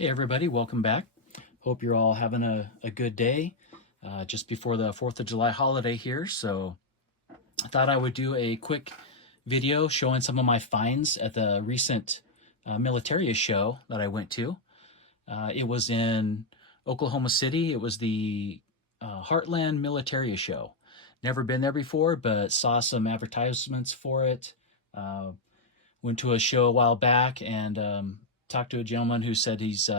Hey everybody, welcome back. Hope you're all having a good day just before the 4th of July holiday here. So I thought I would do a quick video showing some of my finds at the recent Militaria show that I went to. It was in Oklahoma City. It was the Heartland Militaria show. Never been there before, but saw some advertisements for it. Uh, Went to a show a while back and talked to a gentleman who said he's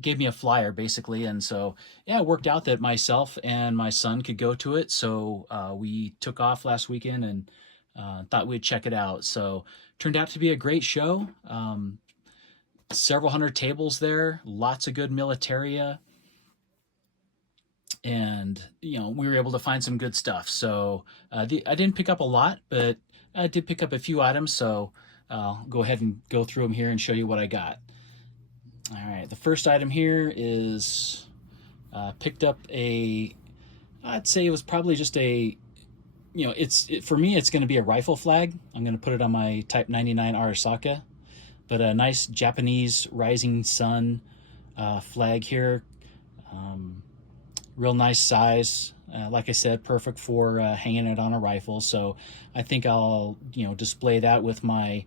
gave me a flyer basically, and so yeah, it worked out that myself and my son could go to it. So we took off last weekend and thought we'd check it out. So turned out to be a great show. Several hundred tables there, lots of good militaria, and we were able to find some good stuff. So I didn't pick up a lot, but I did pick up a few items. So I'll go ahead and go through them here and show you what I got. All right, the first item here is picked up I'd say it was probably just for me, it's going to be a rifle flag. I'm going to put it on my Type 99 Arasaka, but a nice Japanese rising sun flag here. Real nice size. Like I said, perfect for hanging it on a rifle. So I think I'll display that with my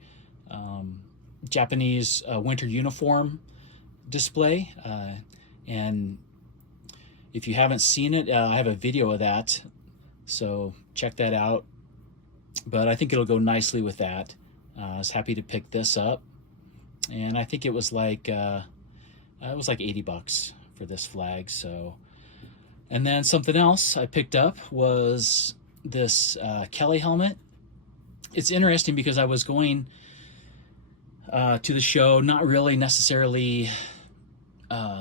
Japanese winter uniform display. And if you haven't seen it, I have a video of that, so check that out. But I think it'll go nicely with that. I was happy to pick this up, and I think it was like $80 for this flag. So, and then something else I picked up was this Kelly helmet. It's interesting because I was going to the show not really necessarily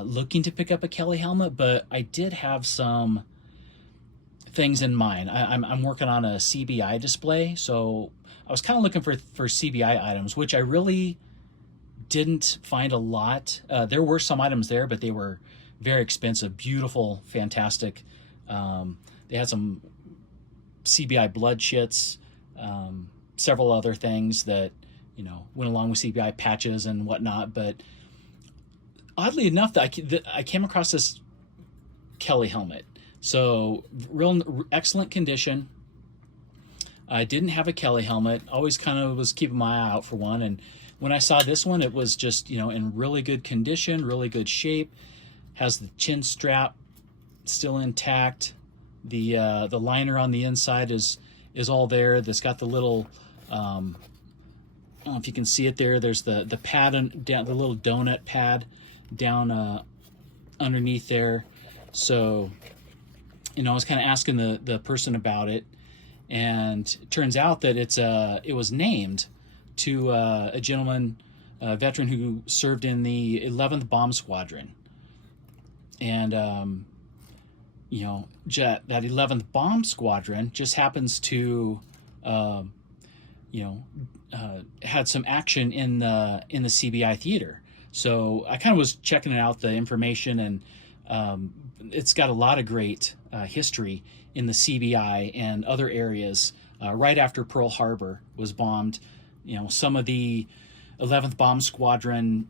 looking to pick up a Kelly helmet, but I did have some things in mind. I'm working on a CBI display, so I was kind of looking for CBI items, which I really didn't find a lot. There were some items there, but they were very expensive, beautiful, fantastic. They had some CBI blood shits, several other things that went along with CBI patches and whatnot. But oddly enough, that I came across this Kelly helmet. So real excellent condition. I didn't have a Kelly helmet. Always kind of was keeping my eye out for one. And when I saw this one, it was just in really good condition, really good shape. Has the chin strap still intact. The liner on the inside is all there. That's got the little I don't know if you can see it there. There's the pad down, the little donut pad down underneath there. So I was kind of asking the person about it, and it turns out that it was named to a gentleman, a veteran who served in the 11th Bomb Squadron. And that 11th Bomb Squadron just happens to had some action in the CBI theater. So I kind of was checking out the information, and it's got a lot of great history in the CBI and other areas. Right after Pearl Harbor was bombed, some of the 11th Bomb Squadron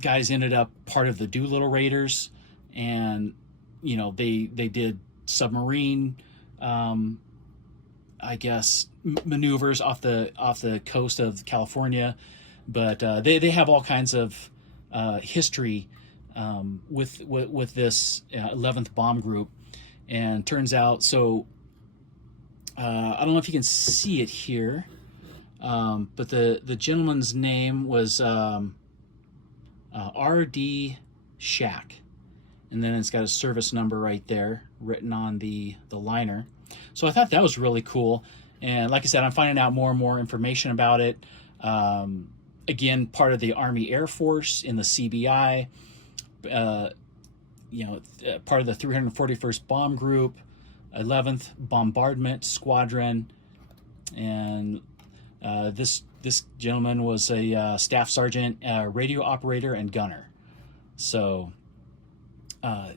guys ended up part of the Doolittle Raiders, and they did submarine I guess maneuvers off the coast of California. But they have all kinds of history with this 11th bomb group. And turns out, so I don't know if you can see it here, but the gentleman's name was R.D. Shack, and then it's got a service number right there written on the liner. So I thought that was really cool, and like I said, I'm finding out more and more information about it. Again, part of the Army Air Force in the CBI, part of the 341st Bomb Group, 11th Bombardment Squadron, and this gentleman was a staff sergeant, radio operator, and gunner. So, I'd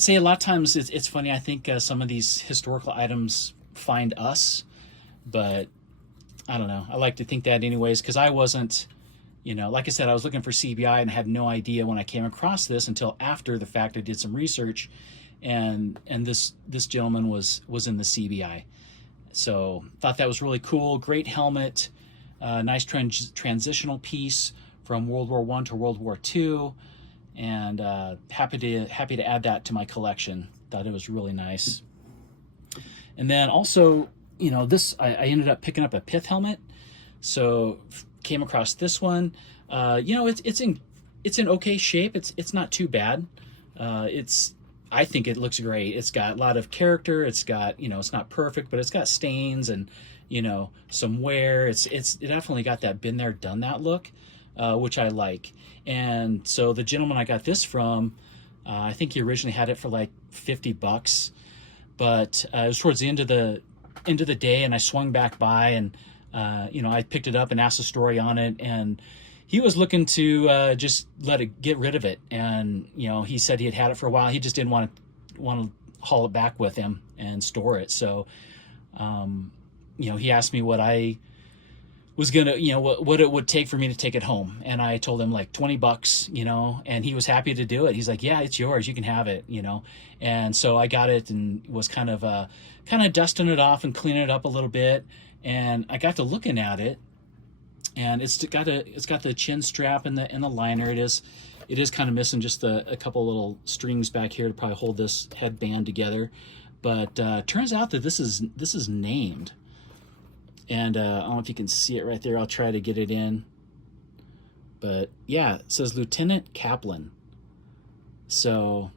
say a lot of times it's funny. I think some of these historical items find us, but I don't know. I like to think that anyways, because I wasn't, You know, like I said, I was looking for CBI and I had no idea when I came across this until after the fact. I did some research, and this gentleman was in the CBI. So thought that was really cool. Great helmet, nice transitional piece from World War I to World War II, and happy to add that to my collection. Thought it was really nice. And then also, you know, this I ended up picking up a pith helmet. So came across this one. You know, it's in okay shape. It's not too bad. I think it looks great. It's got a lot of character. It's got, you know, it's not perfect, but it's got stains and, you know, some wear. It definitely got that been there, done that look, which I like. And so the gentleman I got this from, I think he originally had it for like $50, but it was towards the end of the day, and I swung back by, and you know, I picked it up and asked a story on it, and he was looking to just get rid of it. And, you know, he said he had it for a while. He just didn't want to haul it back with him and store it. So, you know, he asked me what I was gonna, you know, what it would take for me to take it home. And I told him like $20, you know, and he was happy to do it. He's like, yeah, it's yours. You can have it, you know. And so I got it and was kind of dusting it off and cleaning it up a little bit. And I got to looking at it, and it's got the chin strap and the liner. It is kind of missing just a couple little strings back here to probably hold this headband together. But turns out that this is named. And I don't know if you can see it right there. I'll try to get it in. But yeah, it says Lieutenant Kaplan. So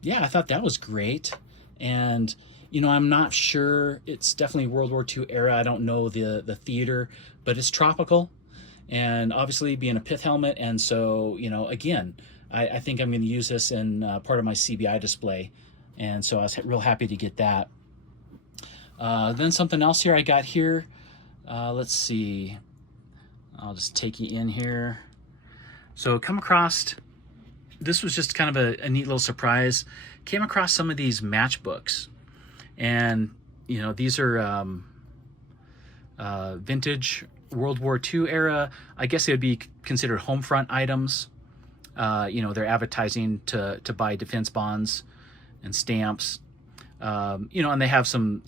yeah, I thought that was great. And, you know, I'm not sure. It's definitely World War II era. I don't know the theater, but it's tropical. And obviously being a pith helmet. And so, you know, again, I think I'm going to use this in part of my CBI display. And so I was real happy to get that. Then something else here I got here. Let's see. I'll just take you in here. So come across, this was just kind of a neat little surprise. Came across some of these matchbooks. And, you know, these are vintage World War II era. I guess they would be considered home front items. You know, they're advertising to buy defense bonds and stamps. You know, and they have some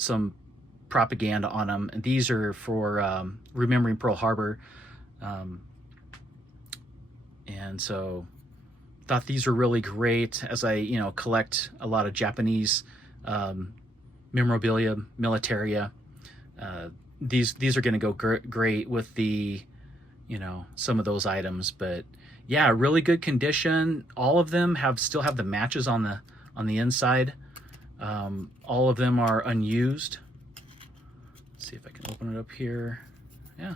propaganda on them. And these are for remembering Pearl Harbor. And so thought these were really great as I, you know, collect a lot of Japanese memorabilia, militaria. These are going to go great with the, you know, some of those items. But yeah, really good condition. All of them still have the matches on the inside. All of them are unused. Let's see if I can open it up here. Yeah.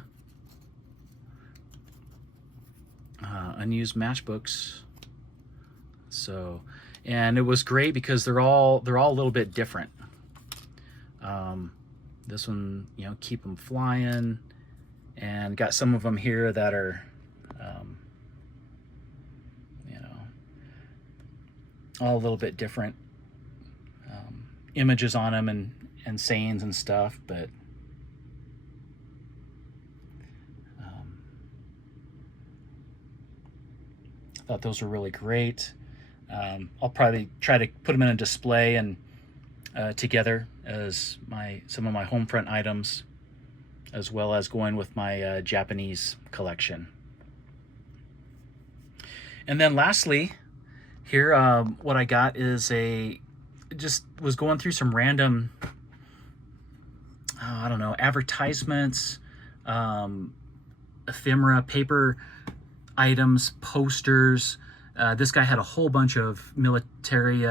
Unused matchbooks. So, and it was great because they're all a little bit different. This one, you know, keep them flying, and got some of them here that are, you know, all a little bit different images on them and sayings and stuff, but I thought those were really great. I'll probably try to put them in a display and together as some of my home front items, as well as going with my Japanese collection. And then lastly, here what I got is just was going through some random, I don't know, advertisements, ephemera, paper items, posters. This guy had a whole bunch of military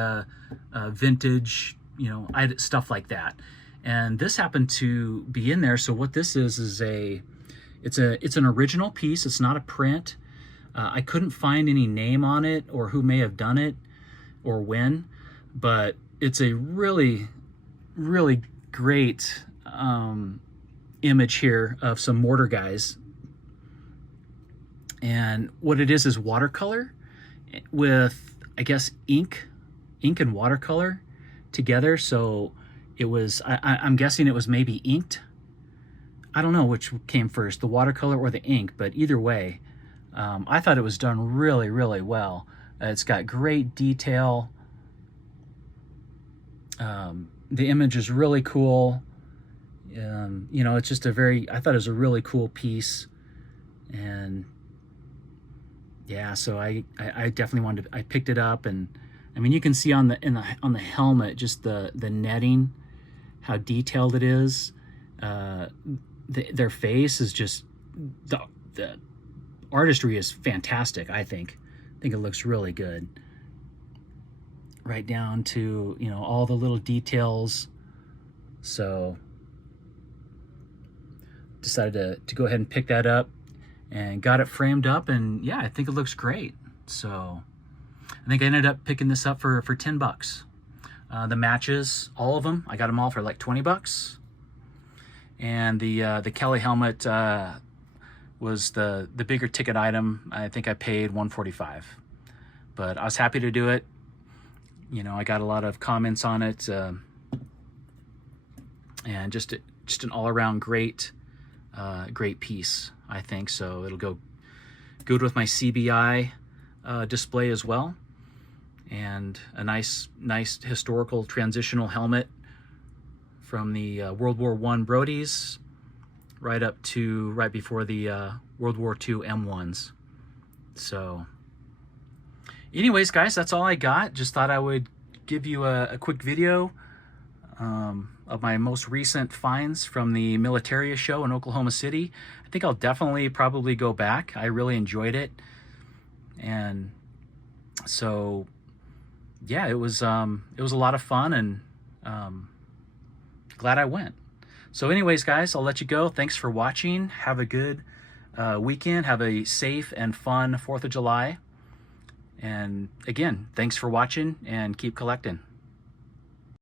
vintage, you know, stuff like that. And this happened to be in there. So what this is it's an original piece. It's not a print. I couldn't find any name on it or who may have done it or when, but it's a really, really great image here of some mortar guys. And what it is watercolor with, I guess, ink and watercolor together. So it was, I'm guessing it was maybe inked. I don't know which came first, the watercolor or the ink, but either way, I thought it was done really, really well. It's got great detail. The image is really cool. You know, it's just a very, I thought it was a really cool piece. And yeah, so I definitely wanted to, I picked it up, and I mean, you can see on the helmet, just the netting, how detailed it is. Their face is just, the artistry is fantastic. I think it looks really good, right down to, you know, all the little details. So decided to go ahead and pick that up and got it framed up, and yeah, I think it looks great. So I think I ended up picking this up for 10 bucks. The matches, all of them, I got them all for like 20 bucks. And the Kelly helmet was the bigger ticket item. I think I paid $145, but I was happy to do it. You know, I got a lot of comments on it, and just an all-around great piece, I think. So it'll go good with my CBI display as well, and a nice historical transitional helmet from the World War I Brodies right up to right before the World War II M1s. So anyways, guys, that's all I got. Just thought I would give you a quick video of my most recent finds from the Militaria show in Oklahoma City. I think I'll definitely probably go back. I really enjoyed it. And so yeah, it was a lot of fun, and glad I went. So anyways, guys, I'll let you go. Thanks for watching. Have a good weekend. Have a safe and fun 4th of July. And again, thanks for watching, and keep collecting.